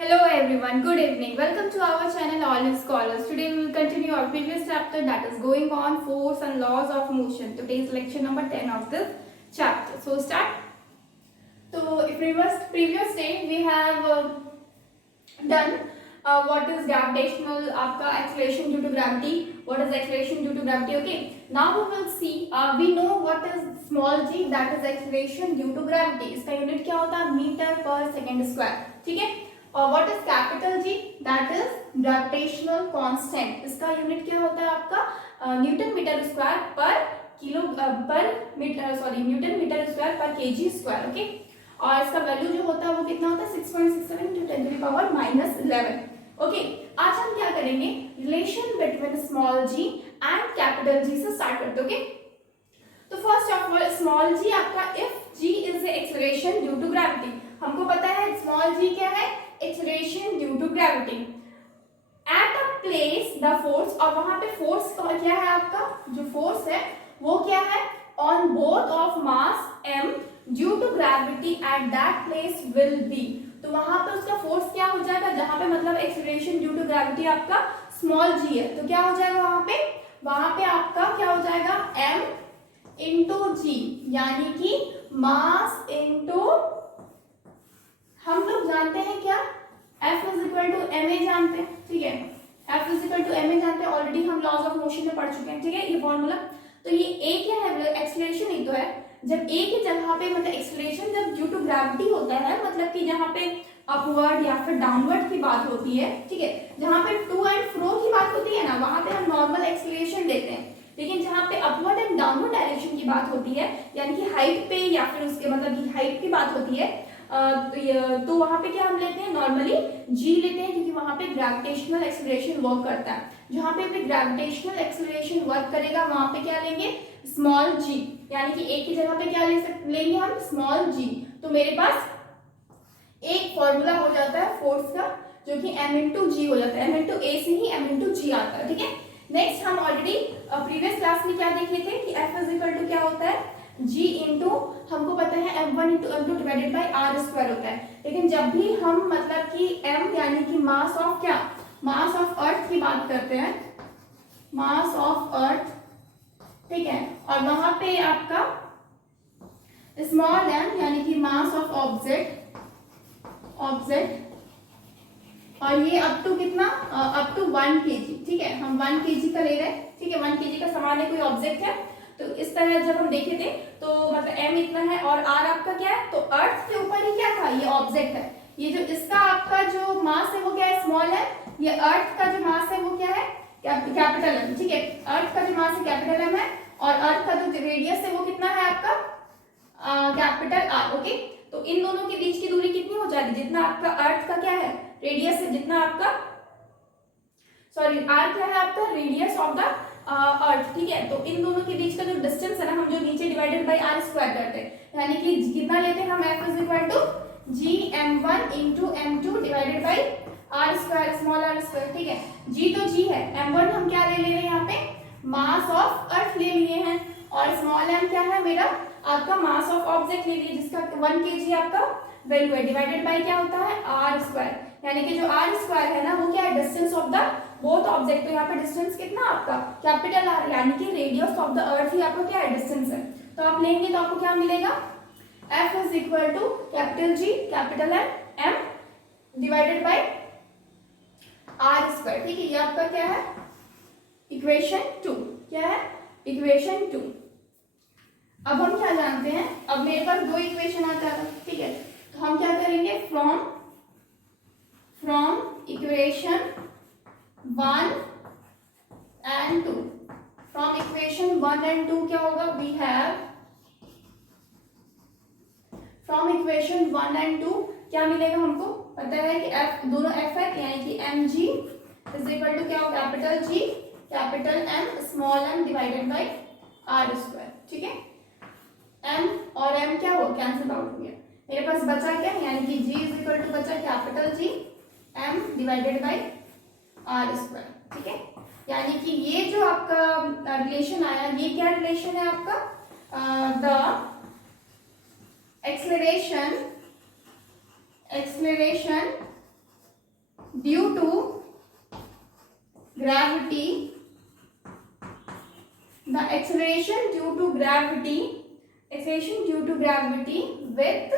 Hello everyone, good evening. Welcome to our channel All in Scholars. Today we will continue our previous chapter that is going on force and laws of motion. Today's lecture number 10 of this chapter. So start. So if previous day we have done what is gravitational आपका acceleration due to gravity. What is acceleration due to gravity? Okay. Now we will see. We know what is small g, that is acceleration due to gravity. इसका unit क्या होता है? Metre per second square. ठीक है. और what is capital G? That is gravitational constant. इसका unit क्या होता है आपका? न्यूटन मीटर स्क्वायर पर किलो पर मीटर न्यूटन मीटर स्क्वायर पर केजी स्क्वायर. ओके. और इसका वैल्यू जो होता है वो कितना होता है? 6.67 into 10 to the power -11. Okay. आज हम क्या करेंगे? Relation between small g and capital g से स्टार्ट करते. ओके. तो फर्स्ट ऑफ ऑल स्मॉल जी आपका if g is the acceleration due to gravity. हमको पता है स्मॉल जी क्या है? Acceleration due to gravity. At a place the force, और वहां पे फोर्स क्या है आपका? जो फोर्स है वो क्या है? On both of mass m due to gravity at that place will be. तो वहां पे उसका फोर्स क्या हो जाएगा? जहां पे मतलब एक्सेलरेशन ड्यू टू ग्रेविटी आपका स्मॉल जी है, तो क्या हो जाएगा वहां पे? वहां पे आपका क्या हो जाएगा? m इंटू जी, यानी कि मास इंटू, हम लोग जानते हैं क्या? F is equal to m a जानते हैं. ठीक है. F is equal to m a जानते हैं, ऑलरेडी हम लॉज ऑफ मोशन में पढ़ चुके हैं. ठीक है. ये फॉर्मूला. तो ये ए क्या है? एक्सेलरेशन ही तो है. जब ए की जगह पे मतलब एक्सेलरेशन जब ड्यू टू ग्रेविटी होता है, मतलब कि जहाँ पे अपवर्ड या फिर डाउनवर्ड की बात होती है. ठीक है. जहाँ पे टू एंड फ्रो की बात होती है ना, वहां पे हम नॉर्मल एक्सेलरेशन देते हैं. लेकिन जहाँ पे अपवर्ड एंड डाउनवर्ड डायरेक्शन की बात होती है, यानी कि हाइट पे या फिर उसके मतलब की हाइट की बात होती है, तो वहां पे क्या हम लेते हैं? नॉर्मली जी लेते हैं, क्योंकि वहां पे ग्रेविटेशनल एक्सेलरेशन वर्क करता है. जहां पे ग्रेविटेशनल एक्सेलरेशन वर्क करेगा वहां पे क्या लेंगे? स्मॉल जी. यानी कि ए की जगह पे क्या लेंगे हम? स्मॉल जी. तो मेरे पास एक फॉर्मूला हो जाता है फोर्स का, जो कि m इंटू जी हो जाता है. m इंटू ए से ही m इंटू जी आता है. ठीक है. नेक्स्ट हम ऑलरेडी प्रीवियस क्लास में क्या देखे थे कि F इज इक्वल टू क्या होता है? G इंटू, हमको पता है m1 into m2 divided by r square होता है. लेकिन जब भी हम मतलब कि m यानी कि मास ऑफ क्या? मास ऑफ अर्थ की बात करते हैं, मास ऑफ अर्थ. ठीक है. और वहां पे आपका स्मॉल m यानी कि मास ऑफ ऑब्जेक्ट, और ये अप टू कितना? Up to 1 kg. ठीक है. हम 1 kg का ले रहे हैं. ठीक है. 1 kg का सामान है, कोई ऑब्जेक्ट है. तो इस तरह जब हम देखे थे तो मतलब m इतना है और r आपका क्या है? तो अर्थ के ऊपर ही क्या था? ये ऑब्जेक्ट है. ये जो इसका आपका जो मास है वो क्या है? स्मॉल है. ये अर्थ का जो मास है वो क्या है? Capital m. ठीक है. अर्थ का जो मास है कैपिटल m है, और अर्थ का जो रेडियस है वो कितना है आपका? Capital r. ओके. तो इन दोनों के बीच की दूरी कितनी हो जाएगी? जितना आपका अर्थ का क्या है? रेडियस है, जितना आपका r क्या है आपका? Radius of the earth. ठीक है. तो इन दोनों के बीच का जो डिस्टेंस है ना, हम जो नीचे डिवाइडेड बाय r स्क्वायर करते हैं, यानी कि कितना लेते हैं हम? F is equal to g m1 into m2 divided by r square, small r square. ठीक है. g तो g है. m1 हम क्या ले रहे हैं यहाँ पे? मास ऑफ अर्थ ले लिए हैं, और स्मॉल m क्या है मेरा? आपका मास ऑफ ऑब्जेक्ट ले लिए, जिसका 1 kg आपका वैल्यू है, डिवाइडेड बाय क्या होता है? r square. यानी कि जो r स्क्वायर है ना, वो क्या है? Distance of the both object. तो यहाँ पे डिस्टेंस कितना आपका? कैपिटल R, यानी कि रेडियस ऑफ द अर्थ ही आपका क्या है? डिस्टेंस है. तो आप लेंगे तो आपको क्या मिलेगा? F is equal to capital G capital M divided by r square. ठीक है. ये आपका क्या है? इक्वेशन 2. क्या है? इक्वेशन 2. अब हम क्या जानते हैं? अब मेरे पास दो इक्वेशन आ जाएगा. ठीक है. तो हम क्या करेंगे? From equation 1 and 2. From equation 1 and 2 क्या होगा? We have from equation 1 and 2 क्या मिलेगा हमको? पता है कि F दोनों F है, यानी कि mg इज इक्वल टू क्या होगा? Capital G capital M small m divided by r square. ठीक है. m और m क्या हो? कैंसिल आउट हो गया. मेरे पास बचा क्या? यानी कि g इज इक्वल टू बचा capital G m divided by r square. ठीक है. यानी कि ये जो आपका रिलेशन आया, ये क्या रिलेशन है आपका? The acceleration due to gravity, the acceleration due to gravity, acceleration due to gravity with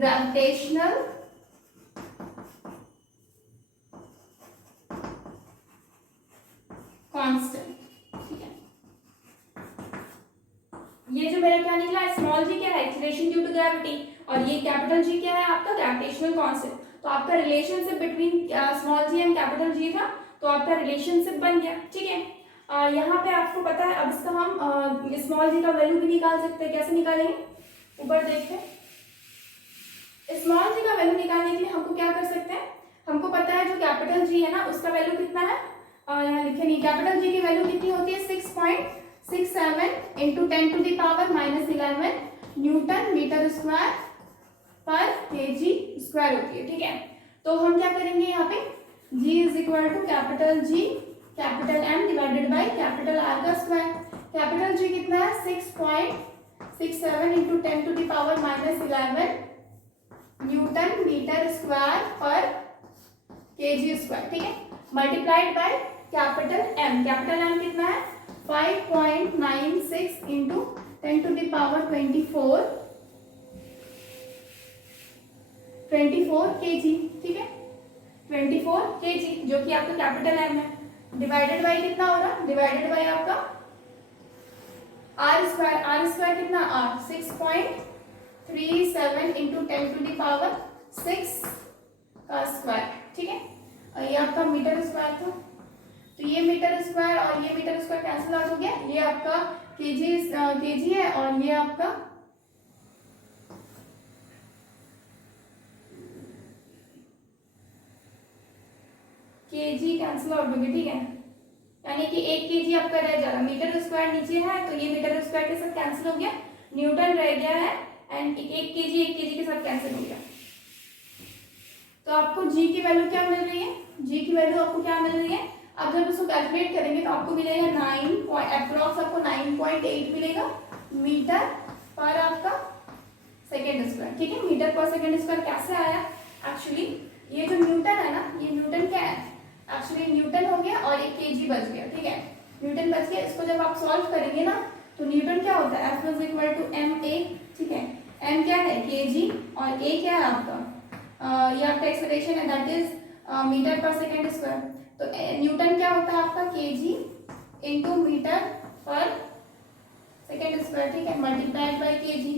gravitational constant. ठीक है, ये जो मेरा क्या निकला, स्मॉल जी क्या है, एक्सीलरेशन ड्यू टू ग्रेविटी, और ये कैपिटल जी क्या है आपका, ग्रेविटेशनल कांस्टेंट. तो आपका relationship between small g and capital g था, तो आपका रिलेशनशिप बन गया. ठीक है, यहाँ पे आपको पता है, अब इसका हम स्मॉल जी का वैल्यू भी निकाल सकते हैं. कैसे निकालेंगे, ऊपर देखते हैं. स्मॉल जी का वैल्यू निकालने के लिए हमको क्या कर सकते हैं, हमको पता है जो कैपिटल जी है ना उसका वैल्यू कितना है, यहाँ लिखे नहीं. कैपिटल जी की वैल्यू कितनी होती है, 6.67 into 10 to the power -11 newton metre square पर केजी स्क्वायर होती है. ठीक है, तो हम क्या करेंगे यहाँ पे, G is equal to capital G capital M divided by capital R का स्क्वायर. कैपिटल G कितना है, 6.67 into 10 to the power -11 newton metre square पर केजी स्क्वायर. ठीक है, multiplied by capital M. Capital M कितना है, 5.96 into 10 to the power 24 kg. ठीक है, 24 केजी जो कि आपका कैपिटल M है, डिवाइडेड बाई कितना हो रहा, डिवाइडेड बाई आपका आर स्क्वायर. आर स्क्वायर कितना, R 6.37 into 10 to the power 6 का स्क्वायर. ठीक है, और ये आपका मीटर स्क्वायर था, तो ये मीटर स्क्वायर और ये मीटर स्क्वायर कैंसिल आउट हो गया. ये आपका केजी है और ये आपका केजी कैंसिल आउट हो गया. ठीक है, यानी कि 1 केजी आपका रह जाएगा. मीटर स्क्वायर नीचे है तो ये मीटर स्क्वायर के साथ कैंसिल हो गया, न्यूटन रह गया है एंड 1 केजी के साथ कैंसिल हो गया. तो आपको जी की वैल्यू क्या मिल रही है, जी की वैल्यू आपको क्या मिल रही है. अब जब इसको कैलकुलेट करेंगे तो आपको मिलेगा 9 अप्रॉक्स आपको 9.8 मिलेगा मीटर पर आपका सेकेंड स्क्वायर. ठीक है, मीटर पर सेकेंड स्क्वायर कैसे आया, एक्चुअली ये जो न्यूटन है ना, ये न्यूटन क्या है, एक्चुअली न्यूटन हो गया और एक केजी बच गया. ठीक है, न्यूटन बच गया. इसको जब आप सॉल्व करेंगे ना तो न्यूटन क्या होता है, F is equal to ma. ठीक है, m क्या है, केजी, और a क्या है आपका, ये आपका एक्सेलरेशन है, that is metre per second square. तो न्यूटन क्या होता है आपका, KG into metre per second square. ठीक है, मल्टीप्लाइड बाई केजी.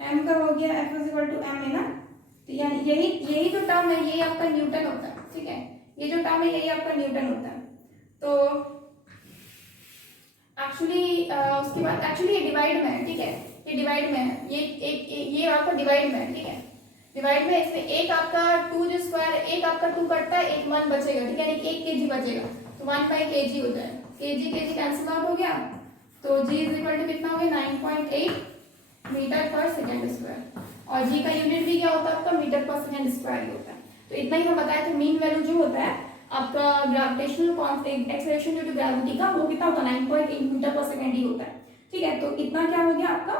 m का हो गया, F is equal to m है ना, तो यानी यही जो टर्म है यही आपका न्यूटन होता है. ठीक है, ये जो टर्म है यही आपका न्यूटन होता है. तो एक्चुअली उसके बाद एक्चुअली ये डिवाइड में है. ठीक है, ये डिवाइड में है, ये आपका डिवाइड में है. ठीक है, डिवाइड में इसमें एक आपका 2 जो स्क्वायर, एक आपका 2 कटता है, एक 1 बचेगा. ठीक है, यानी 1 केजी बचेगा, तो 1 बाई केजी हो जाए. केजी कैंसिल आउट हो गया, तो जी इज इक्वल टू कितना हो गया, 9.8 मीटर पर सेकेंड स्क्वायर. और जी का यूनिट भी क्या होता है आपका, मीटर पर सेकेंड स्क्वायर ही होता है. तो इतना ही हम बताए थे. मीन वैल्यू जो होता है आपका gravitational constant, acceleration due to gravity का, वो कितना होता है, 9.8 मीटर पर सेकेंड ही होता है. ठीक है, तो इतना क्या हो गया आपका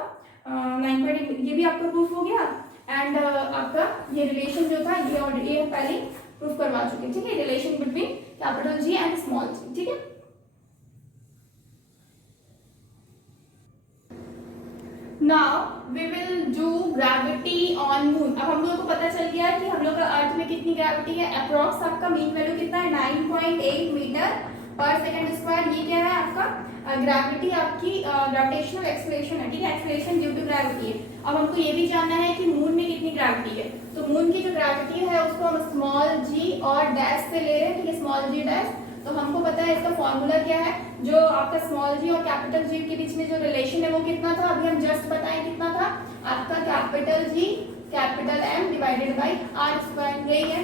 9.8, ये भी आपका प्रूफ हो गया. एंड आपका ये रिलेशन जो था ये ऑलरेडी पहले प्रूफ करवा चुके हैं. ठीक है, relation between capital G and small G. ठीक है, now we will do gravity on moon. अब हम लोगों को पता चल गया है कि हम लोग का अर्थ में कितनी ग्रेविटी है. अप्रॉक्स आपका मीन वैल्यू कितना है, 9.8 मीटर पर सेकेंड स्क्वायर. ये क्या है आपका ग्रेविटी, आपकी ग्रेविटेशनल एक्सेलरेशन है. ठीक है, एक्सेलरेशन ड्यू टू ग्रेविटी है. अब हमको ये भी जानना है कि मून में कितनी ग्रेविटी है. तो मून की जो ग्रेविटी है उसको हम स्मॉल जी और डैश से ले रहे हैं. ठीक है, स्मॉल जी डैश. तो हमको पता है इसका फॉर्मूला क्या है, जो आपका स्मॉल जी और कैपिटल जी के बीच में जो रिलेशन है वो कितना था, अभी हम जस्ट बताएं कितना था आपका, capital G capital M divided by R square. यही है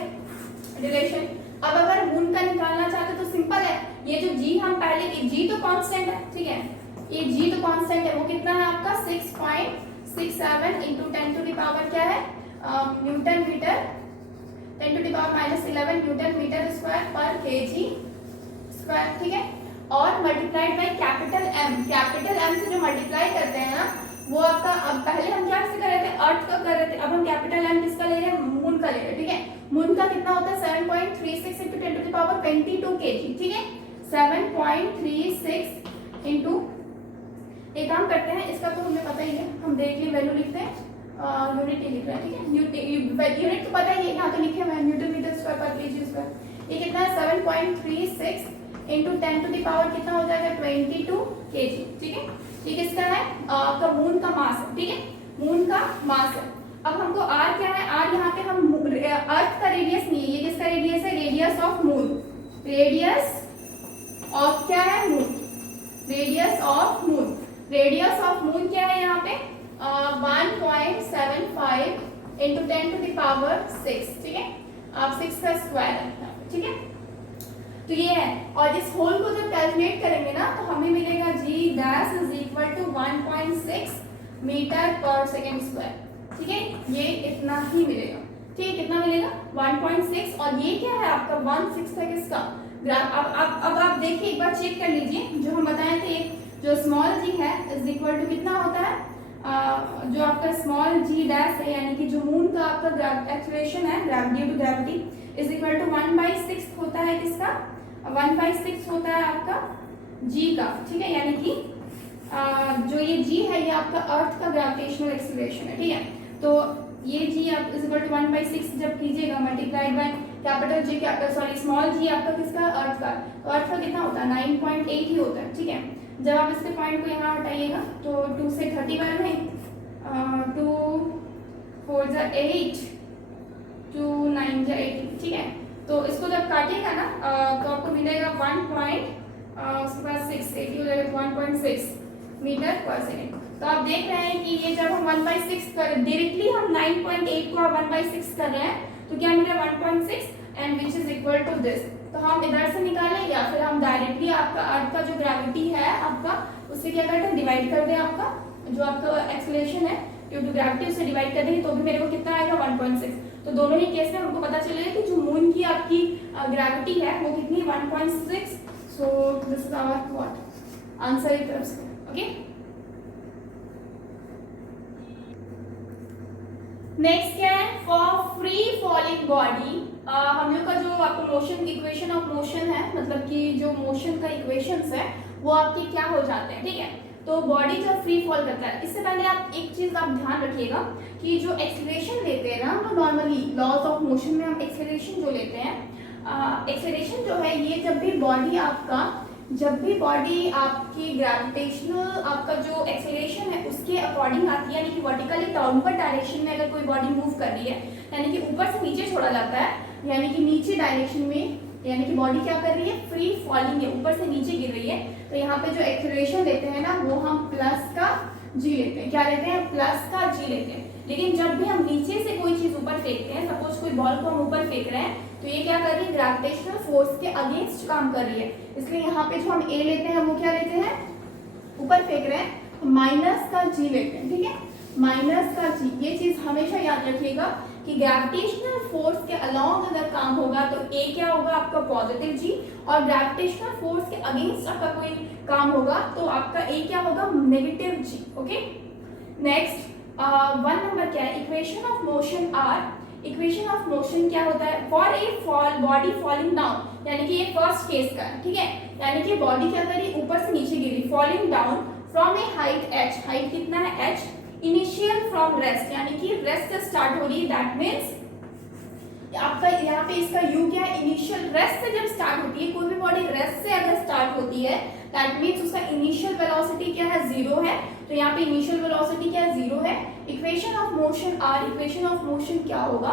रिलेशन. अब अगर मून का निकालना चाहते तो सिंपल है, ये जो जी हम पहले, जी तो कांस्टेंट है. ठीक है, ये जी तो कांस्टेंट है, वो कितना है आपका 6.67 इंटू 10 टू द पावर क्या है, newton metre, 10 to the power -11 newton metre square पर केजी स्क्वायर. ठीक है, और multiplied by capital M. Capital M से जो मल्टीप्लाई करते हैं ना वो आपका, अब पहले हम क्या से कर रहे थे, अर्थ का कर रहे करते अब हम कैपिटल एम किसका ले रहे हैं, मून का ले रहे हैं, ठीक है। मून का कितना होता है 7.36 into 10 to the power 22 kg, ठीक है। 7.36 into, एक काम करते हैं, इसका तो हमें पता ही है, हम देख लिए वैल्यू लिखते हैं, यूनिट ही लिख रहे हैं, ठीक है। यूनिट तो पता ही है, यहाँ तो लिखे हुए हैं न्यूटन मीटर स्क्वायर पर केजी स्क्वायर। ये कितना है 7.36 into 10 to the पावर कितना हो जाएगा 22 kg, ठीक है। ये किसका है, आपका मून का मास है, ठीक है, मून का मास है। अब हमको आर क्या है, आर यहाँ पे हम अर्थ का रेडियस नहीं है, ये किसका रेडियस है, radius of moon, radius of क्या है moon, radius of moon, radius of moon क्या है यहाँ पे 1.75 into 10 to the power 6, ठीक है। आप 6 का स्क्वायर है, ठीक है। तो ये है, और इस होल को जब कैलकुलेट करेंगे ना तो हमें मिलेगा G dash is equal to 1.6 meter per second square, ठीक है। ये इतना ही मिलेगा, ठीक है, कितना मिलेगा 1.6, और ये क्या है आपका 1/6 है किसका ग्राफ। अब आप देखिए एक बार चेक कर लीजिए, जो हम बताए थे जो स्मॉल जी है इज इक्वल टू कितना होता है, जो आपका स्मॉल जी डैश है यानी कि जो मून का आपका एक्सेलरेशन है due to gravity is equal to 1/6 होता है किसका, 1/6 होता है आपका जी का, ठीक है। यानी कि जो ये जी है ये आपका अर्थ का ग्रेविटेशनल एक्सेलरेशन है, ठीक है। तो ये जी आप इज इक्वल टू 1/6 जब कीजिएगा multiplied by capital G sorry small जी आपका किसका अर्थ का, तो अर्थ का कितना होता है 9.8 ही होता है, ठीक है। जब आप इसके पॉइंट को यहाँ हटाइएगा तो 2 से 31 नहीं, 2 4 जा 8, 2 9 जा 18, ठीक है। तो इसको जब काटिएगा ना तो आपको मिलेगा 1.6 हो जाएगा 1.6 मीटर पर सेकेंड। तो आप देख रहे हैं कि ये जब हम 1/6 कर डायरेक्टली हम 9.8 को 1/6 कर रहे हैं तो क्या मिला 1.6 and which is equal to this. तो हम इधर से निकालें या फिर हम डायरेक्टली आपका अर्थ का जो ग्रेविटी है आपका उससे क्या करते हैं डिवाइड कर दें, आपका जो आपका एक्सेलरेशन है ड्यू टू ग्रेविटी उससे डिवाइड कर देंगे तो भी मेरे को कितना आएगा 1.6। तो दोनों ही केस में हमको पता चलेगा कि जो मून की आपकी ग्रेविटी है वो कितनी 1.6। So this is our what answer एक तरफ से, ओके। नेक्स्ट क्या है, फॉर फ्री फॉलिंग बॉडी हम लोग का जो आपका मोशन इक्वेशन ऑफ मोशन है, मतलब कि जो मोशन का इक्वेशंस है वो आपके क्या हो जाते हैं, ठीक है। तो बॉडी जब फ्री फॉल करता है, इससे पहले आप एक चीज आप ध्यान रखिएगा कि जो एक्सेलरेशन लेते हैं ना हम लोग नॉर्मली लॉज ऑफ मोशन में हम एक्सेलरेशन जो लेते हैं, एक्सेलरेशन जो है ये जब भी बॉडी आपकी ग्रेविटेशनल आपका जो एक्सेलरेशन है उसके अकॉर्डिंग आती है, यानी कि वर्टिकली डाउनवर्ड डायरेक्शन में अगर कोई बॉडी मूव कर रही है यानी कि ऊपर से नीचे छोड़ा जाता है, यानी कि नीचे डायरेक्शन में, यानी कि बॉडी क्या कर रही है फ्री फॉलिंग है, ऊपर से नीचे गिर रही है। तो यहाँ पे जो एक्सेलरेशन लेते हैं ना वो हम प्लस का जी लेते हैं, क्या लेते हैं प्लस का जी लेते हैं। लेकिन जब भी हम नीचे से कोई चीज ऊपर फेंकते हैं, सपोज कोई बॉल को हम ऊपर फेंक रहे हैं तो ये क्या कर रही है ग्रेविटेशनल फोर्स के अगेंस्ट काम कर रही है, इसलिए यहाँ पे जो हम ए लेते हैं वो क्या लेते हैं ऊपर फेंक रहे हैं तो माइनस का जी लेते हैं, ठीक है, माइनस का जी। ये चीज हमेशा याद रखिएगा कि ग्रेविटेशनल फोर्स के अलोंग अगर काम होगा तो ए क्या होगा आपका पॉजिटिव जी, और ग्रेविटेशनल फोर्स के अगेंस्ट आपका कोई काम होगा तो आपका ए क्या होगा negative g, okay. Next 1 number क्या है, equation of motion are. Equation of motion क्या होता है, for a body falling down, यानी कि ये फर्स्ट केस का है, ठीक है, यानी कि बॉडी क्या करी ऊपर से नीचे गिरी, falling down from a height h, height कितना है h, इनिशियल फ्रॉम रेस्ट, यानी कि रेस्ट से स्टार्ट हो रही है, दैट मींस आपका यहाँ पे इसका u क्या है इनिशियल रेस्ट से जब स्टार्ट होती है, कोई भी बॉडी रेस्ट से अगर स्टार्ट होती है दैट मींस उसका इनिशियल वेलोसिटी क्या है 0 है, तो यहाँ पे इनिशियल वेलोसिटी क्या है 0 है। Equation of motion are, equation of motion क्या होगा,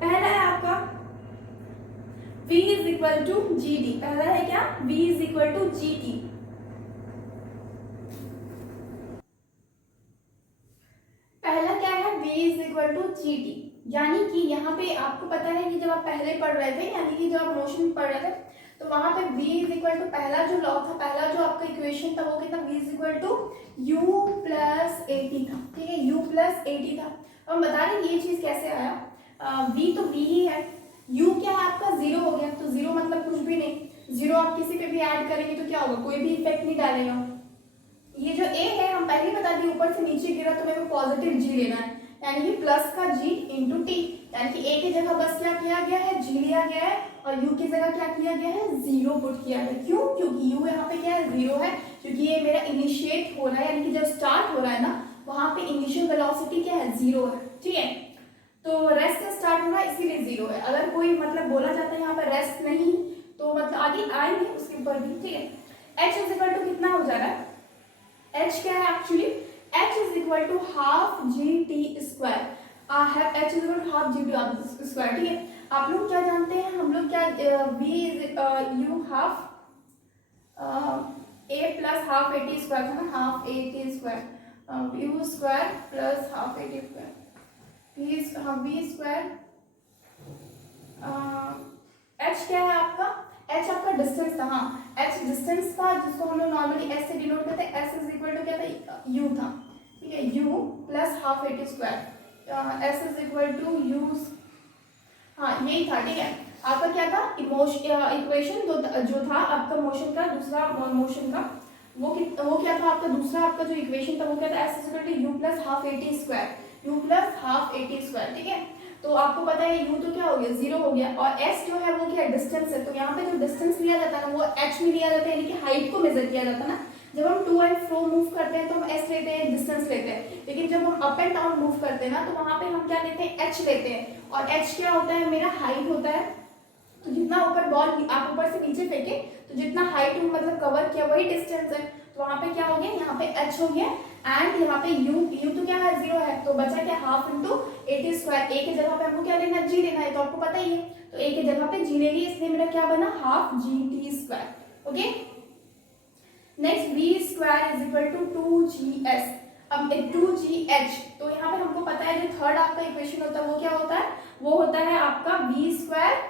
पहला है आपका v is equal to g t, पहला है क्या v is equal to g t, पहला क्या है v is equal to g t, यानी कि यहाँ पे आपको पता है कि जब आप पहले पढ़ रहे थे यानी कि जब आप मोशन पढ़ रहे थे तो वहां पे v इज इक्वल टू पहला जो लॉ था, पहला जो आपका इक्वेशन था वो कितना v is equal to u plus a t था, ठीक है, u प्लस ए टी था। हम बता रहे ये चीज कैसे आया, v तो v ही है, u क्या है आपका 0 हो गया, तो 0 मतलब कुछ भी नहीं, 0 आप किसी पे भी ऐड करेंगे तो क्या होगा कोई भी इफेक्ट नहीं डालेगा। ये जो a है हम पहले बता दिए ऊपर से नीचे गिरा तो मेरे को पॉजिटिव g लेना है, यानी कि प्लस का g इंटू टी, यानी कि a की जगह बस क्या किया गया है, g लिया गया है, और u की जगह क्या किया गया है, 0 पुट किया गया। क्यों? क्योंकि u यहाँ पे क्या है, 0 है, क्योंकि ये मेरा इनिशिएट हो रहा है, यानी कि जब स्टार्ट हो रहा है ना वहां पे इनिशियल वेलोसिटी क्या है, 0 है। ठीक है, तो रेस्ट से स्टार्ट हो रहा है इसीलिए 0 है। अगर कोई मतलब बोला जाता है यहाँ पर रेस्ट नहीं तो मतलब आगे आएंगे उसके ऊपर भी। ठीक है, h इज इक्वल टू कितना हो जा रहा है, h क्या है actually, h is equal to half g t square, h is equal to half g t square. ठीक है, आप लोग क्या जानते हैं, हम लोग क्या v you half a plus half a t square था ना, half a t square you square plus half a t square v square. h क्या है आपका, h आपका डिस्टेंस था, हाँ h डिस्टेंस था जिसको हम लोग नॉर्मली s से डिनोट करते हैं, s इज इक्वल टू क्या था, u था। ठीक है, u plus half a t square, s is equal to u, हाँ यही था। ठीक है, आपका क्या था, इक्वेशन जो था आपका मोशन का, दूसरा मोशन का वो क्या था आपका, दूसरा आपका जो इक्वेशन था वो क्या था, s is equal to u plus half a t square, u plus half a t square. ठीक है, तो आपको पता है u तो क्या हो गया, 0 हो गया, और s जो है वो क्या है, डिस्टेंस है। तो यहाँ पे जो डिस्टेंस लिया जाता है ना वो h में लिया जाता है, यानी कि हाइट को मेजर किया जाता है ना। जब हम टू एंड फ्रो मूव करते हैं तो हम s लेते हैं, डिस्टेंस लेते हैं, लेकिन जब हम अप एंड डाउन मूव करते हैं ना तो वहां पे हम क्या लेते हैं, h लेते हैं, और h क्या होता है, मेरा हाइट होता है। तो जितना ऊपर बॉल आप ऊपर से नीचे फेंके तो जितना हाइट मतलब कवर किया वही डिस्टेंस है, तो वहां पे क्या हो गया, यहाँ पे h हो गया, एंड यहाँ पे u तो क्या है, 0 है, तो बचा क्या, half into A t square, a की जगह पे हमको क्या लेना है, g लेना है, तो आपको पता ही है, तो a की जगह पे g ले ली, इसलिए मेरा क्या बना, half g t square. Okay, next v square is equal to 2gh। अब 2gh, तो यहाँ पे हमको पता है जो थर्ड आपका इक्वेशन होता है वो क्या होता है, वो होता है आपका v square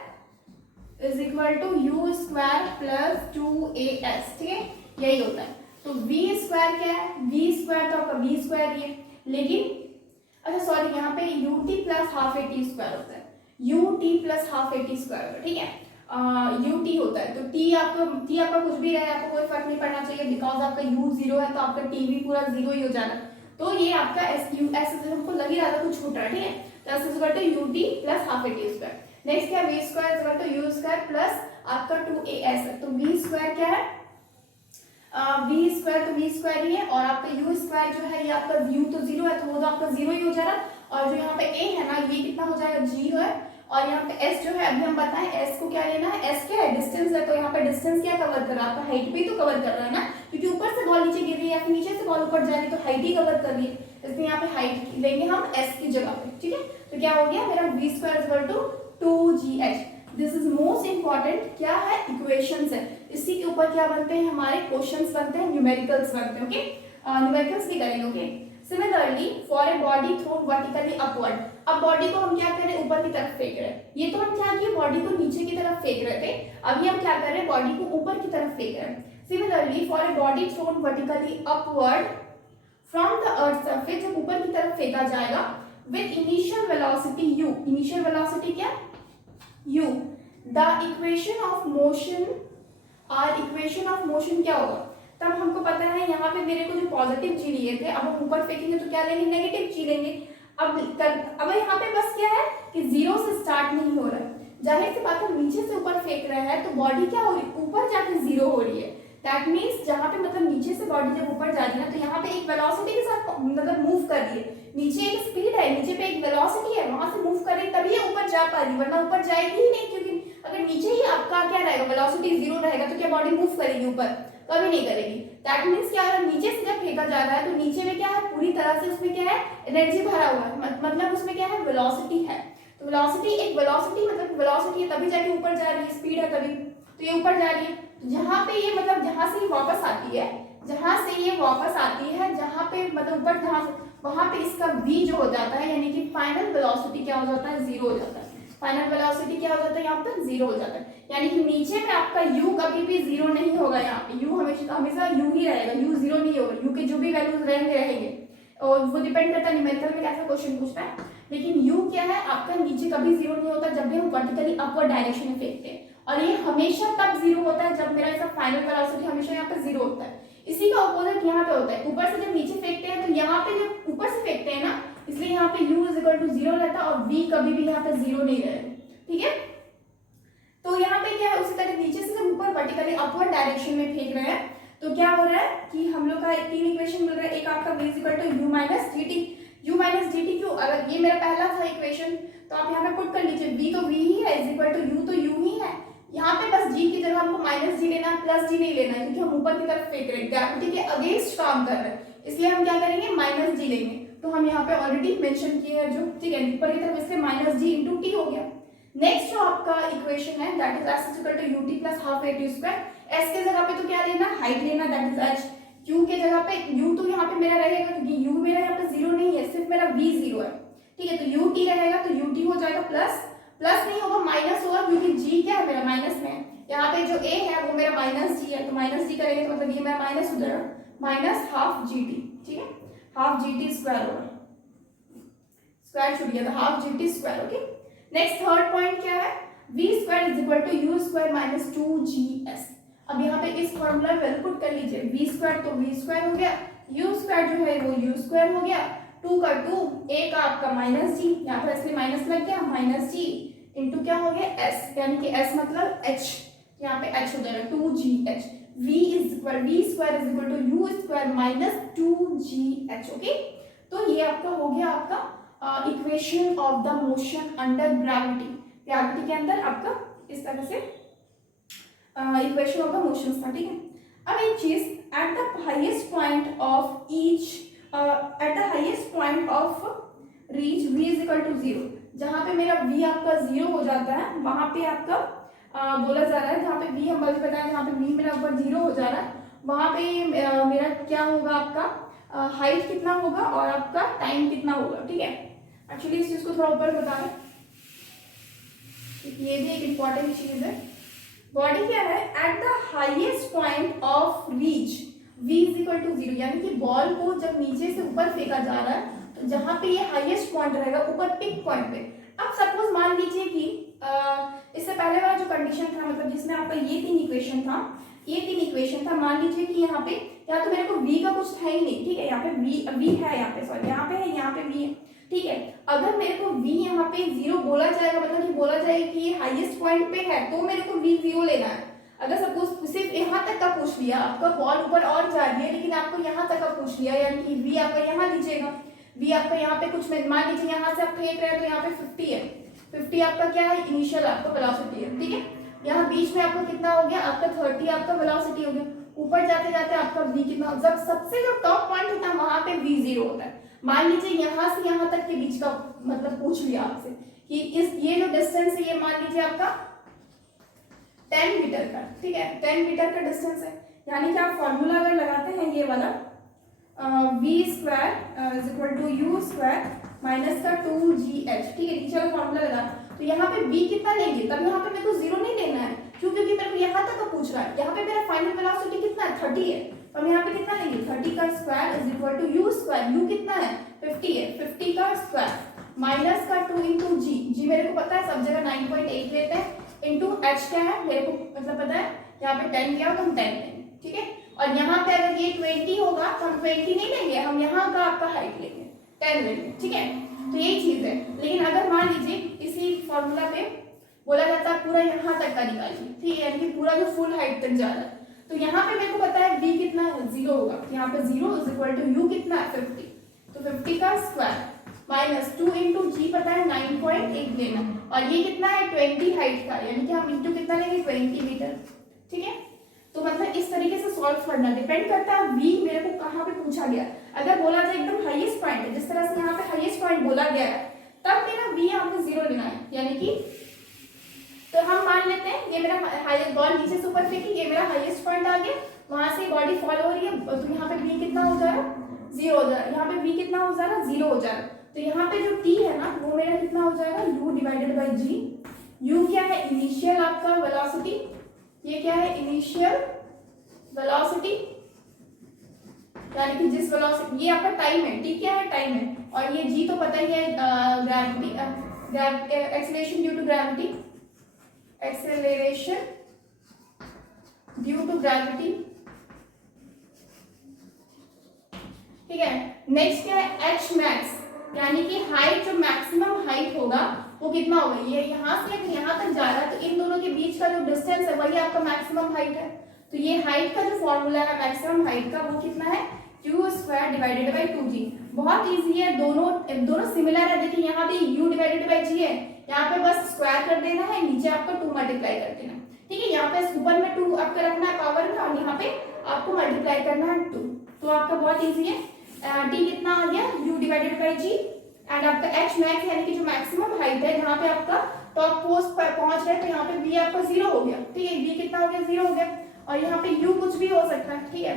is equal to u square plus 2as। ठीक है, यही होता है। तो v स्क्वायर क्या है, v स्क्वायर तो आपका v स्क्वायर ही है, लेकिन अच्छा सॉरी यहाँ पे ut plus half a t square होता है, ut plus half a t square होता है। ठीक है, ut होता है, तो t आपका कुछ भी रहे, आपको कोई फर्क नहीं पड़ना चाहिए, बिकॉज आपका u 0 है तो आपका t भी पूरा 0 ही हो जाना। तो ये आपका s हमको लग ही रहा था कुछ छूट रहा है। ठीक है, तो s is equal to ut plus half a t square. Next क्या, v square is equal to u square plus आपका 2as, तो v स्क्वायर क्या है, v स्क्वायर तो v स्क्वायर ही है, और आपका u स्क्वायर जो है ये आपका u तो 0 है, तो वो तो आपका 0 ही हो जा रहा है, और जो यहाँ पे a है ना ये कितना हो जाएगा, g है, और यहाँ पे s जो है अभी हम बताएं s को क्या लेना है, s क्या है, डिस्टेंस है, तो यहाँ पे डिस्टेंस क्या कवर कर रहा है, आपका हाइट भी तो कवर कर रहा है ना, क्योंकि ऊपर से बॉल नीचे गिर रही है या फिर नीचे से बॉल ऊपर जा रही है तो हाइट ही कवर कर रही है, इसलिए यहाँ पे हाइट लेंगे हम s की जगह पे। ठीक है, तो क्या हो गया मेरा v square is equal to 2gh। This is most important, क्या है, इक्वेशंस है, इसी के ऊपर क्या बनते हैं हमारे क्वेश्चंस बनते हैं, न्यूमेरिकल्स बनते हैं। ओके, न्यूमेरिकल्स भी करेंगे। Okay, similarly for a body thrown vertically upward, अब बॉडी को हम क्या कर रहे हैं, ऊपर की तरफ फेंक रहे हैं, ये तो हम क्या किए, बॉडी को नीचे की तरफ फेंक रहे थे, अभी हम क्या कर रहे हैं, बॉडी को ऊपर की तरफ फेंक रहे हैं। Similarly for a body thrown vertically upward from the earth surface, जब ऊपर की तरफ फेंका जाएगा with initial velocity u, initial velocity क्या, u, the equation of motion, और इक्वेशन ऑफ मोशन क्या होगा, तब हमको पता है यहाँ पे मेरे को जो पॉजिटिव जी लिए थे, अब हम ऊपर फेंकेंगे तो क्या लेंगे, नेगेटिव जी लेंगे। अब यहाँ पे बस क्या है कि 0 से स्टार्ट नहीं हो रहा है, जाहिर सी बात है नीचे से ऊपर फेंक रहे हैं तो बॉडी क्या हो रही है, ऊपर जाके 0 हो रही है। दैट मीन्स जहाँ पे मतलब नीचे से बॉडी जब ऊपर जा रही है तो यहाँ पे एक वेलोसिटी के साथ मतलब मूव कर रही है, नीचे एक स्पीड है, नीचे पे एक वेलोसिटी है, वहां से मूव कर रही है तभी ये ऊपर जा पा रही है, वरना ऊपर जाएगी ही नहीं, क्योंकि अगर नीचे ही आपका क्या रहेगा, वेलोसिटी 0 रहेगा तो क्या बॉडी मूव करेगी ऊपर, कभी नहीं करेगी। दैट मीन्स क्या, अगर नीचे से जब फेंका जा रहा है तो नीचे में क्या है, पूरी तरह से उसमें क्या है, एनर्जी भरा हुआ है, मतलब उसमें क्या है, वेलोसिटी है। तो वेलोसिटी एक वेलोसिटी मतलब वेलोसिटी है तभी जाके ऊपर जा रही है, स्पीड है तभी, तो ये ऊपर जा रही है। तो जहाँ पे ये मतलब जहाँ से ये वापस आती है, जहाँ से ये वापस आती है, जहाँ पे मतलब ऊपर जहाँ से, वहां पे इसका v जो हो जाता है, यानी कि फाइनल वेलोसिटी क्या हो जाता है, 0 हो जाता है। फाइनल वेलोसिटी क्या हो जाता है, यहाँ पर 0 हो जाता है, यानी कि नीचे में आपका u कभी भी 0 नहीं होगा, यहाँ पे u हमेशा u ही रहेगा, u 0 नहीं होगा, u के जो भी वैल्यूज रहेंगे और वो डिपेंड करता है न्यूमेरिकल में कैसा क्वेश्चन पूछता है, लेकिन u क्या है आपका नीचे कभी 0 नहीं होता जब भी हम वर्टिकली अपवर्ड डायरेक्शन में फेंकते हैं, और ये हमेशा तब 0 होता है जब मेरा इसका फाइनल वेलोसिटी हमेशा यहाँ पे 0 होता है। इसी का अपोजिट यहाँ पे होता है, ऊपर से जब नीचे फेंकते हैं तो यहाँ पे जब ऊपर से फेंकते हैं ना, इसलिए इसलिए यहाँ पे u इज इक्वल टू 0 रहता है और v कभी भी यहाँ पे 0 नहीं रहेगा, ठीक है। तो यहाँ पे क्या है, उसी तरह नीचे से जब ऊपर वर्टिकली अपवर्ड डायरेक्शन में फेंक रहे हैं तो क्या हो रहा है कि हम लोग का तीन इक्वेशन मिल रहा है। एक आपका v is equal to u minus d t. u minus d t क्यों, अगर ये मेरा पहला था इक्वेशन तो आप यहाँ पे पुट कर लीजिए, v तो v ही है इज इक्वल टू u तो u ही है। यहाँ पे बस g की जगह हमको माइनस जी लेना, प्लस जी नहीं लेना, क्योंकि हम ऊपर की तरफ फेंक रहे हैं, ग्रेविटी के अगेंस्ट काम कर रहे हैं, इसलिए हम क्या करेंगे माइनस जी लेंगे। तो हम यहाँ पे ऑलरेडी मेंशन किए हैं जो, ठीक है, ऊपर की तरफ, इसलिए माइनस जी इंटू टी हो गया। नेक्स्ट जो आपका इक्वेशन है that is s is equal to ut plus half a t square. s के जगह पे तो क्या लेना, हाइट लेना, दैट इज h। q के जगह पे u तो यहाँ पे मेरा रहेगा क्योंकि u मेरा यहाँ पे 0 नहीं है, सिर्फ मेरा v 0 है, ठीक है। तो ut रहेगा तो ut हो जाएगा प्लस, प्लस नहीं होगा माइनस होगा, क्योंकि g क्या है मेरा माइनस में है। यहाँ पे जो a है वो मेरा माइनस g है, तो माइनस g करेंगे तो मतलब ये मेरा माइनस हो जाएगा, माइनस हाफ जी टी, ठीक है, हाफ जी टी स्क्वायर होगा, स्क्वायर छूट गया था, half g t square, okay. Next third point क्या है, v square is equal to u square minus 2gs। अब यहाँ पे इस फॉर्मूला वैल्यू पुट कर लीजिए, v स्क्वायर तो v स्क्वायर हो गया, u स्क्वायर जो है वो u स्क्वायर हो गया, 2 का 2, a का आपका माइनस जी, यहाँ पर इसलिए माइनस लग गया, माइनस जी इंटू क्या हो गया s, यानी कि s मतलब h, यहाँ पे h हो जाएगा 2gh। v square is equal to u square minus 2gh, okay. तो ये आपका हो गया आपका equation of the motion under gravity. Gravity के अंदर आपका इस तरह से इक्वेशन ऑफ द मोशन था, ठीक है। अब एक चीज, at the highest point of each, at the highest point of reach v is equal to 0, जहां पे मेरा v आपका 0 हो जाता है वहां पे आपका बोला जा रहा है, जहां पे v हम बल्कि बताएं, जहां पे v मेरा ऊपर 0 हो जा रहा है वहां पे मेरा क्या होगा, आपका हाइट कितना होगा और आपका टाइम कितना होगा, ठीक है। एक्चुअली इस चीज को थोड़ा ऊपर बता रहे, ये भी एक इंपॉर्टेंट चीज है। बॉडी क्या है, at the highest point of reach v is equal to 0, यानी कि बॉल को जब नीचे से ऊपर फेंका जा रहा है तो जहां पे ये हाईएस्ट पॉइंट रहेगा ऊपर पिक पॉइंट पे। अब सपोज मान लीजिए कि इससे पहले वाला जो कंडीशन था, मतलब जिसमें आपका ये तीन इक्वेशन था, मान लीजिए कि यहाँ पे या तो मेरे को v का कुछ था ही नहीं, ठीक है, यहाँ पे v है, यहाँ पे सॉरी, यहाँ पे है, यहाँ पे v है, ठीक है। अगर मेरे को v यहाँ पे 0 बोला जाएगा, मतलब कि बोला जाएगा कि ये हाईएस्ट पॉइंट पे है, तो मेरे को v 0 लेना है। अगर सपोज सिर्फ यहाँ तक का पूछ लिया, आपका बॉल ऊपर और जा रही है लेकिन आपको यहाँ तक का पूछ लिया, यानी कि v आपका यहाँ लीजिएगा, v आपका यहाँ पे कुछ, मान लीजिए यहाँ से आप फेंक रहे हैं तो यहाँ पे 50 है, 50 आपका क्या है, इनिशियल आपका वेलोसिटी है, ठीक है। यहाँ बीच में आपका कितना हो गया, आपका 30 आपका वेलोसिटी हो गया। ऊपर जाते जाते आपका v कितना, जब सबसे जो टॉप पॉइंट होता है वहां पे v 0 होता है। मान लीजिए यहाँ से यहाँ तक के बीच का मतलब पूछ लिया आपसे कि इस ये जो डिस्टेंस है, ये मान लीजिए आपका 10 मीटर का, ठीक है, 10 मीटर का डिस्टेंस है, यानी कि आप फॉर्मूला अगर लगाते हैं ये वाला v square is equal to u square minus का 2gh, ठीक है, नीचे वाला फॉर्मूला लगा, तो यहाँ पे v कितना लेंगे, तब यहाँ पे मेरे को 0 नहीं लेना है, क्यों, क्योंकि मेरे को यहाँ तक का पूछ रहा है, यहाँ पे मेरा फाइनल वेलोसिटी कितना है, 30 है, तो हम यहाँ पे कितना लेंगे, 30 का square is equal to u square, u कितना है 50 है, 50 का स्क्वायर माइनस का 2 इंटू जी मेरे को पता है सब जगह 9.8 लेते हैं, इंटू h क्या है मेरे को मतलब पता है, यहाँ पे 10 लिया तो हम 10 लेंगे, ठीक है। और यहाँ पे अगर ये 20 होगा तो हम 20 नहीं लेंगे, हम यहाँ का आपका हाइट लेंगे, 10 लेंगे, ठीक है। तो यही चीज है। लेकिन अगर मान लीजिए इसी फॉर्मूला पे बोला जाता है पूरा यहाँ तक का निकालिए, ठीक है, यानी कि पूरा जो फुल हाइट तक जा रहा है, तो यहाँ पे मेरे को पता है v कितना है, 0 होगा, यहाँ पे 0 इज इक्वल टू u कितना है 50, तो 50 का स्क्वायर माइनस 2 इंटू जी पता है 9.8 लेना, और ये कितना है 20 हाइट का, यानी कि हम इंटू कितना लेंगे 20 मीटर, ठीक है। तो मतलब इस तरीके से सॉल्व करना डिपेंड करता है v मेरे को कहाँ पे पूछा गया। अगर बोला जाए एकदम हाईएस्ट पॉइंट है, जिस तरह से यहाँ पे हाईएस्ट पॉइंट बोला गया है, तब मेरा v यहाँ पे 0 लेना है, यानी कि तो हम मान लेते हैं ये मेरा हाईएस्ट, बॉल नीचे से ऊपर फेंकी, ये मेरा हाईएस्ट पॉइंट आ गया, वहां से बॉडी फॉल हो रही है, तो यहाँ पे v कितना हो जा रहा है 0 हो जा रहा है, यहाँ पे v कितना हो जा रहा है 0 हो जा रहा है, तो यहाँ पे जो t है ना वो मेरा कितना हो जाएगा u divided by g। u क्या है, इनिशियल आपका वेलोसिटी, ये क्या है इनिशियल वेलोसिटी, यानी कि जिस वेलोसिटी, ये आपका टाइम है, t क्या है टाइम है, और ये g तो पता ही है gravity, acceleration due to gravity, acceleration due to gravity, ठीक है। नेक्स्ट क्या है h मैक्स, यानी कि हाइट, जो मैक्सिमम हाइट होगा वो कितना होगा, ये यहाँ से अगर यहाँ तक जा रहा है तो इन दोनों के बीच का जो डिस्टेंस है वही आपका मैक्सिमम हाइट है। तो ये हाइट का जो फॉर्मूला है मैक्सिमम हाइट का वो कितना है, Q square divided by 2g। बहुत इजी है, दोनों सिमिलर है। देखिए यहाँ पे u डिवाइडेड बाई g है, यहाँ पे बस स्क्वायर कर देना है, नीचे आपको 2 मल्टीप्लाई कर देना। ठीक है, यहाँ पे ऊपर में 2 आपका रखना है पावर में और यहाँ पे आपको मल्टीप्लाई करना है 2। तो आपका बहुत इजी है। t कितना आ गया, u divided by g and आपका h मैक्स यानी कि जो मैक्सिमम हाइट है जहाँ पे आपका टॉप पोस्ट पर पहुंच रहे, तो यहाँ पे v आपका 0 हो गया। ठीक है, v कितना हो गया, 0 हो गया। और यहाँ पे u कुछ भी हो सकता है। ठीक है,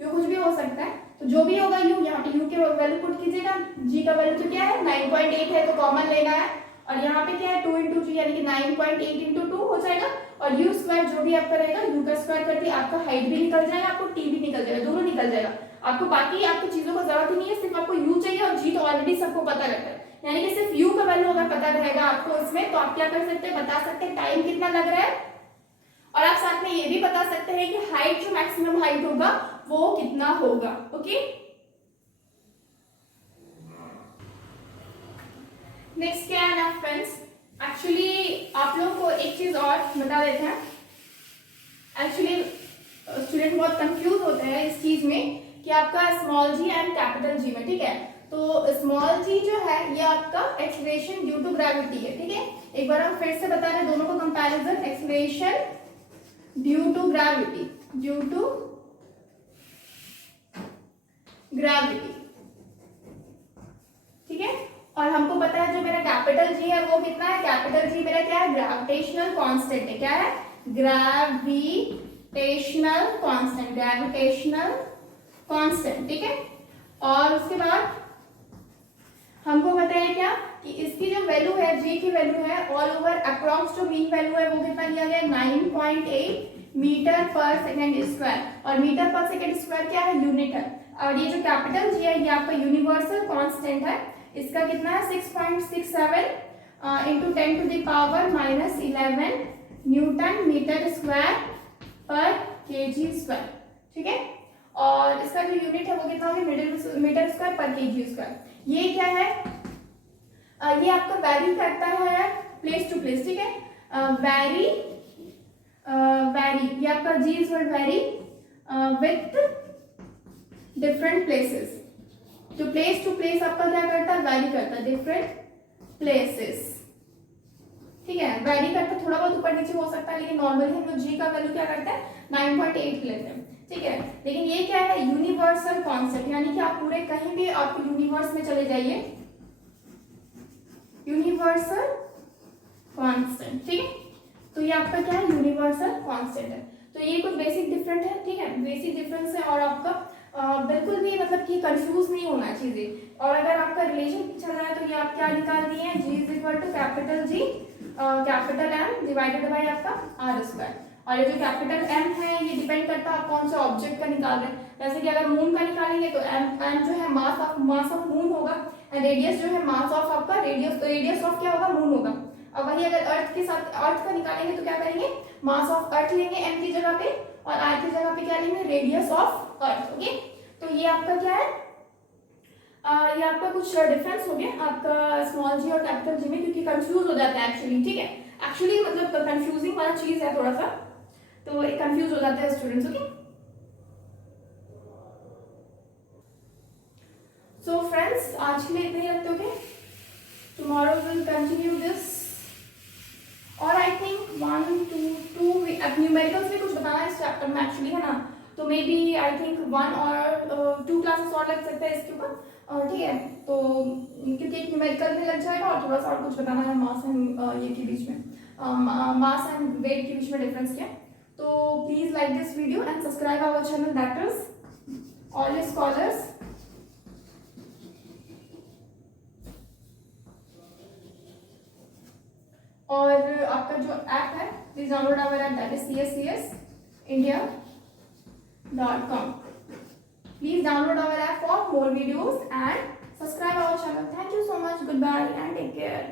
u कुछ भी हो सकता है, तो जो भी होगा u, यहाँ पे u के वैल्यू पुट कीजिएगा। g का वैल्यू तो क्या है 9.8 है, तो कॉमन लेना है। और यहाँ पे क्या है 2 इंटू जी यानी कि 9.8 इंटू 2 हो जाएगा। और u स्क्वायर जो भी आपका रहेगा, u का स्क्वायर करके आपका हाइट भी निकल जाएगा, आपको t भी निकल जाएगा, दोनों निकल जाएगा। आपको बाकी आपकी चीजों को जरूरत ही नहीं है, सिर्फ आपको u चाहिए और g तो ऑलरेडी सबको पता रहता है। यानी कि सिर्फ u का वैल्यू अगर पता रहेगा आपको इसमें, तो आप क्या कर सकते हैं, बता सकते हैं टाइम कितना लग रहा है। और आप साथ में ये भी बता सकते हैं कि हाइट, जो मैक्सिमम हाइट होगा वो कितना होगा। ओके, नेक्स्ट क्या है ना फ्रेंड्स, एक्चुअली आप लोगों को एक चीज और बता देते हैं। एक्चुअली स्टूडेंट बहुत कंफ्यूज होते हैं इस चीज में कि आपका small g and capital g में। ठीक है, तो स्मॉल जी जो है ये आपका एक्सेलरेशन ड्यू टू ग्रेविटी है। ठीक है, एक बार हम फिर से बता रहे हैं दोनों को comparison, acceleration due to gravity, due to gravity. ठीक है, और हमको पता है जो मेरा कैपिटल जी है वो कितना है, कैपिटल जी मेरा क्या है, ग्रेविटेशनल कांस्टेंट है। क्या है, ग्रेविटेशनल कांस्टेंट, ग्रेविटेशनल कांस्टेंट। ठीक है, और उसके बाद हमको पता है क्या कि इसकी जो वैल्यू है, g की वैल्यू है ऑल ओवर अप्रॉक्स जो मीन वैल्यू है वो कितना लिया गया, 9.8 मीटर पर सेकेंड स्क्वायर। और मीटर पर सेकेंड स्क्वायर क्या है, यूनिट है। और ये जो कैपिटल जी है ये आपका यूनिवर्सल कांस्टेंट है, इसका कितना है 6.67 into 10 to the power -11 newton metre square पर केजी स्क्वायर। ठीक है, और इसका जो यूनिट है वो कितना होगा, मीटर स्क्वायर पर केजी स्क्वायर। ये क्या है, ये आपका वैरी करता है प्लेस टू प्लेस। ठीक है, वैरी ये आपका G is vary with different places. तो प्लेस टू प्लेस आपका क्या करता है, वैरी करता है, डिफरेंट प्लेसेस। ठीक है, वैरी करता है, थोड़ा बहुत ऊपर नीचे हो सकता है, लेकिन नॉर्मली हम लोग जी का वैल्यू क्या करते हैं 9.8 लेते हैं। ठीक है, लेकिन ये क्या है, यूनिवर्सल कॉन्सेप्ट, यानी कि आप पूरे कहीं भी आप यूनिवर्स में चले जाइए, यूनिवर्सल कांस्टेंट। ठीक है, तो ये आपका क्या है, यूनिवर्सल कांस्टेंट है। तो ये कुछ बेसिक डिफरेंट है। ठीक है, बेसिक डिफरेंस है, और आपका बिल्कुल भी मतलब कि कंफ्यूज नहीं होना चीजें। और अगर आपका रिलेशन चल रहा है तो ये आप क्या निकाल दिए हैं, g is equal to capital G capital M divided by आपका आर स्क्वायर। और ये जो कैपिटल M है ये डिपेंड करता है आप कौन सा ऑब्जेक्ट का निकाल रहे हैं। जैसे कि अगर मून का निकालेंगे तो M जो है मास ऑफ मून होगा, एंड रेडियस जो है मास ऑफ आपका रेडियस ऑफ क्या होगा, मून होगा। और वही अगर अर्थ के साथ अर्थ का निकालेंगे तो क्या करेंगे, मास ऑफ अर्थ लेंगे M की जगह पे, और R की जगह पे क्या लेंगे, रेडियस ऑफ अर्थ। ओके, तो ये आपका क्या है, ये आपका कुछ डिफरेंस हो गया आपका स्मॉल जी और कैपिटल जी में, क्योंकि कंफ्यूज हो जाता है एक्चुअली। ठीक है, एक्चुअली मतलब कंफ्यूजिंग वाला चीज है थोड़ा सा, तो एक कंफ्यूज हो जाते हैं स्टूडेंट्स। ओके, सो फ्रेंड्स आज के लिए इतना ही रखते हो। टुमारो विल कंटिन्यू दिस, और आई थिंक 1 2 अब न्यूमेरिकल्स में कुछ बताना है इस चैप्टर में एक्चुअली, है ना। तो मे बी आई थिंक 1 और 2 क्लासेस और लग सकते हैं इसके ऊपर। ठीक है, तो क्योंकि एक न्यूमेरिकल में लग जाएगा और थोड़ा सा और कुछ बताना है मास एंड ये के बीच में, मास एंड वेट के बीच में डिफरेंस क्या। तो please like this video and subscribe our channel, that is all scholars. और आपका जो ऐप है please download our app, that is cscsindia.com. Please download our app for more videos and subscribe our channel. Thank you so much. Goodbye and take care.